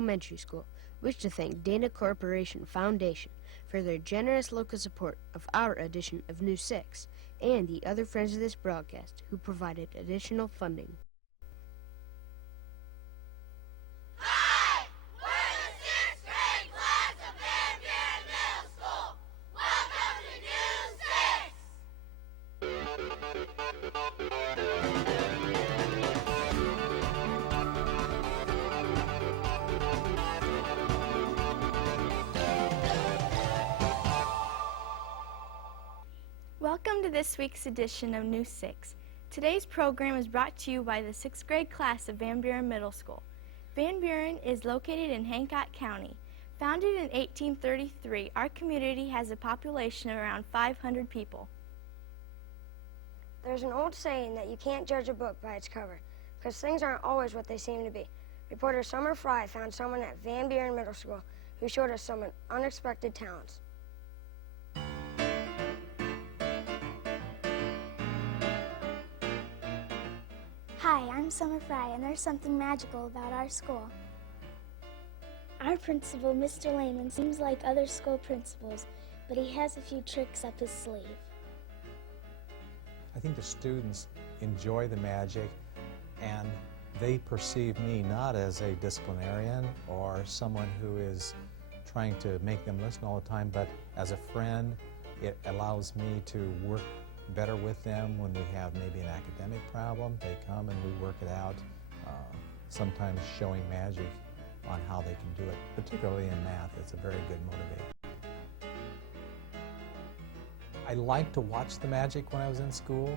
Elementary School wish to thank Dana Corporation Foundation for their generous local support of our edition of News 6 and the other friends of this broadcast who provided additional funding. Hi! We're the 6th grade class of Buren Middle School. Welcome to News 6. Welcome to this week's edition of News 6. Today's program is brought to you by the 6th grade class of Van Buren Middle School. Van Buren is located in Hancock County. Founded in 1833, our community has a population of around 500 people. There's an old saying that you can't judge a book by its cover, because things aren't always what they seem to be. Reporter Summer Fry found someone at Van Buren Middle School who showed us some unexpected talents. Hi, I'm Summer Fry, and there's something magical about our school. Our principal, Mr. Lehman, seems like other school principals, but he has a few tricks up his sleeve. I think the students enjoy the magic, and they perceive me not as a disciplinarian or someone who is trying to make them listen all the time, but as a friend. It allows me to work better with them when we have maybe an academic problem. They come and we work it out, sometimes showing magic on how they can do it, particularly in math. It's a very good motivator. I liked to watch the magic when I was in school,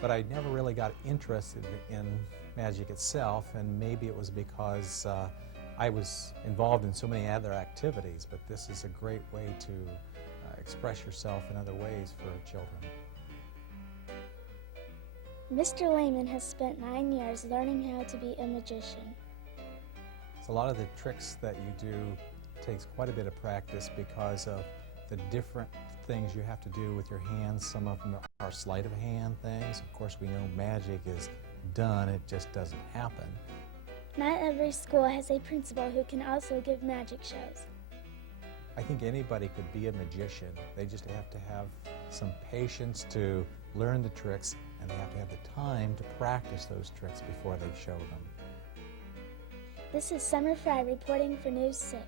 but I never really got interested in magic itself, and maybe it was because I was involved in so many other activities, but this is a great way to express yourself in other ways for children. Mr. Lehman has spent 9 years learning how to be a magician. So a lot of the tricks that you do takes quite a bit of practice because of the different things you have to do with your hands. Some of them are sleight of hand things. Of course, we know magic is done, it just doesn't happen. Not every school has a principal who can also give magic shows. I think anybody could be a magician. They just have to have some patience to learn the tricks, and they have to have the time to practice those tricks before they show them. This is Summer Fry reporting for News 6.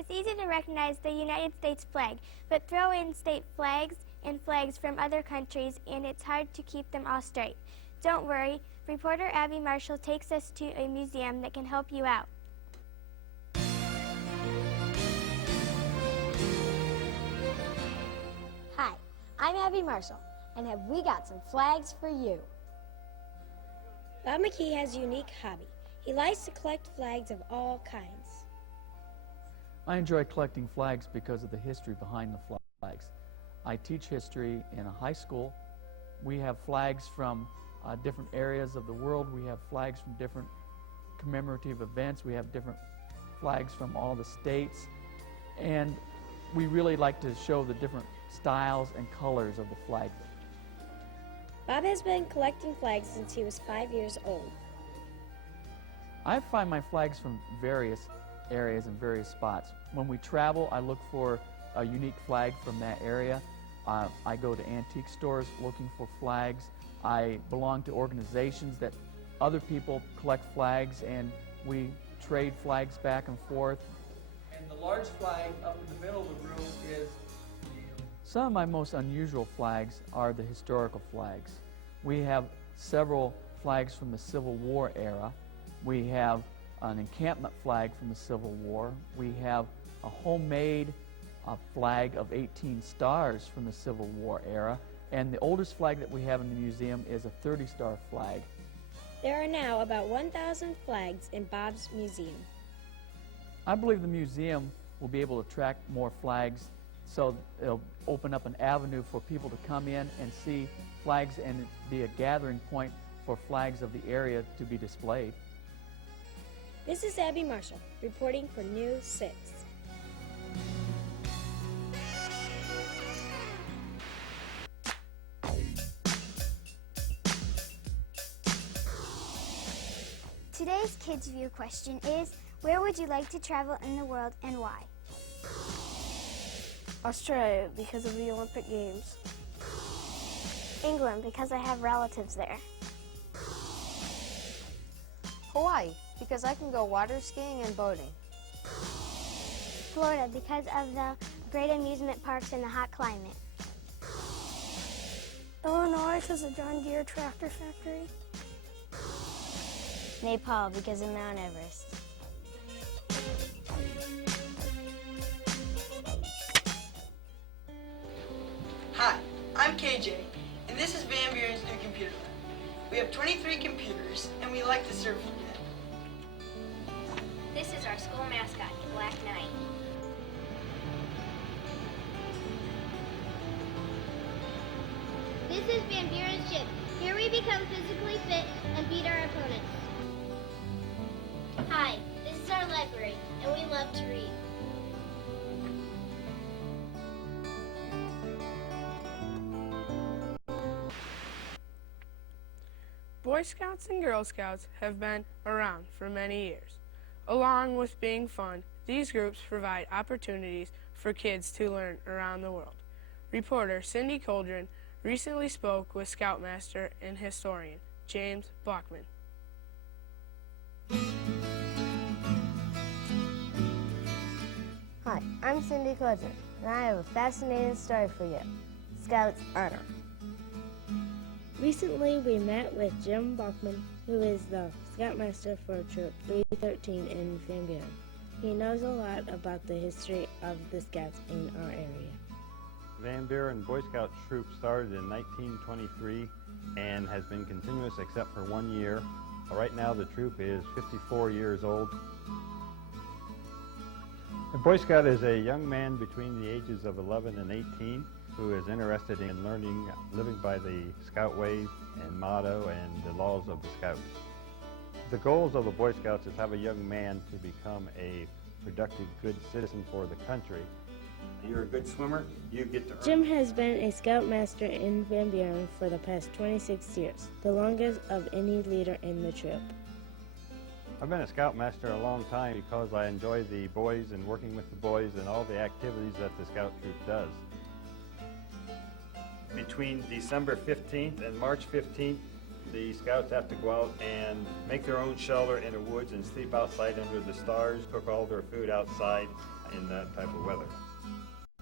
It's easy to recognize the United States flag, but throw in state flags and flags from other countries, and it's hard to keep them all straight. Don't worry, reporter Abby Marshall takes us to a museum that can help you out. Hi, I'm Abby Marshall, and have we got some flags for you. Bob McKee has a unique hobby. He likes to collect flags of all kinds. I enjoy collecting flags because of the history behind the flags. I teach history in a high school. We have flags from different areas of the world. We have flags from different commemorative events. We have different flags from all the states. And we really like to show the different styles and colors of the flag. Bob has been collecting flags since he was 5 years old. I find my flags from various areas and various spots. When we travel, I look for a unique flag from that area. I go to antique stores looking for flags. I belong to organizations that other people collect flags, and we trade flags back and forth. And the large flag up in the middle of the room is... Some of my most unusual flags are the historical flags. We have several flags from the Civil War era. We have an encampment flag from the Civil War. We have a homemade flag of 18 stars from the Civil War era. And the oldest flag that we have in the museum is a 30-star flag. There are now about 1,000 flags in Bob's museum. I believe the museum will be able to attract more flags, so it'll open up an avenue for people to come in and see flags and be a gathering point for flags of the area to be displayed. This is Abby Marshall, reporting for News 6. Today's Kids View question is, where would you like to travel in the world and why? Australia, because of the Olympic Games. England, because I have relatives there. Hawaii, because I can go water skiing and boating. Florida, because of the great amusement parks and the hot climate. Illinois, because of John Deere Tractor Factory. Nepal, because of Mount Everest. Hi, I'm KJ, and this is Van Buren's new computer lab. We have 23 computers, and we like to serve from them. This is our school mascot, the Black Knight. This is Van Buren's gym. Here we become physically fit and beat our opponents. Hi, this is our library, and we love to read. Boy Scouts and Girl Scouts have been around for many years. Along with being fun, these groups provide opportunities for kids to learn around the world. Reporter Cindy Coldren recently spoke with Scoutmaster and historian James Bachman. Hi, I'm Cindy Coldren, and I have a fascinating story for you. Scouts Honor. Recently, we met with Jim Bachman, who is the Scoutmaster for Troop 313 in Van Buren. He knows a lot about the history of the Scouts in our area. Van Buren Boy Scout Troop started in 1923 and has been continuous except for 1 year. Right now the troop is 54 years old. A Boy Scout is a young man between the ages of 11 and 18 who is interested in learning, living by the Scout ways and motto and the laws of the Scouts. The goals of the Boy Scouts is to have a young man to become a productive, good citizen for the country. You're a good swimmer, you get to earn. Jim has been a Scoutmaster in Van Buren for the past 26 years, the longest of any leader in the troop. I've been a Scoutmaster a long time because I enjoy the boys and working with the boys and all the activities that the Scout troop does. Between December 15th and March 15th, the Scouts have to go out and make their own shelter in the woods and sleep outside under the stars, cook all their food outside in that type of weather.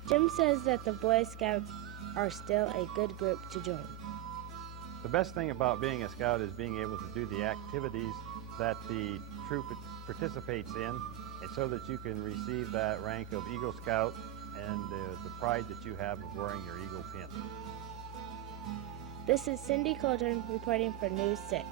Jim says that the Boy Scouts are still a good group to join. The best thing about being a Scout is being able to do the activities that the troop participates in, and so that you can receive that rank of Eagle Scout and the pride that you have of wearing your Eagle pin. This is Cindy Coldren reporting for News 6.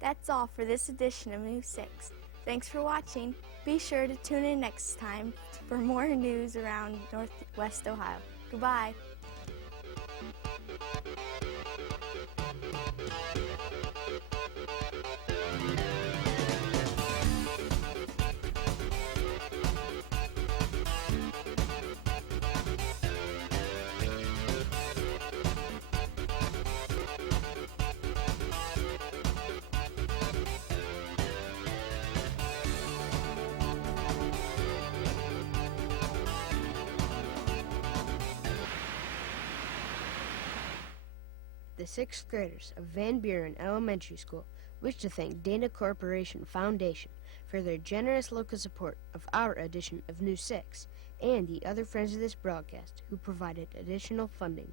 That's all for this edition of News 6. Thanks for watching. Be sure to tune in next time for more news around Northwest Ohio. Goodbye. The sixth graders of Van Buren Elementary School wish to thank Dana Corporation Foundation for their generous local support of our edition of News 6 and the other friends of this broadcast who provided additional funding.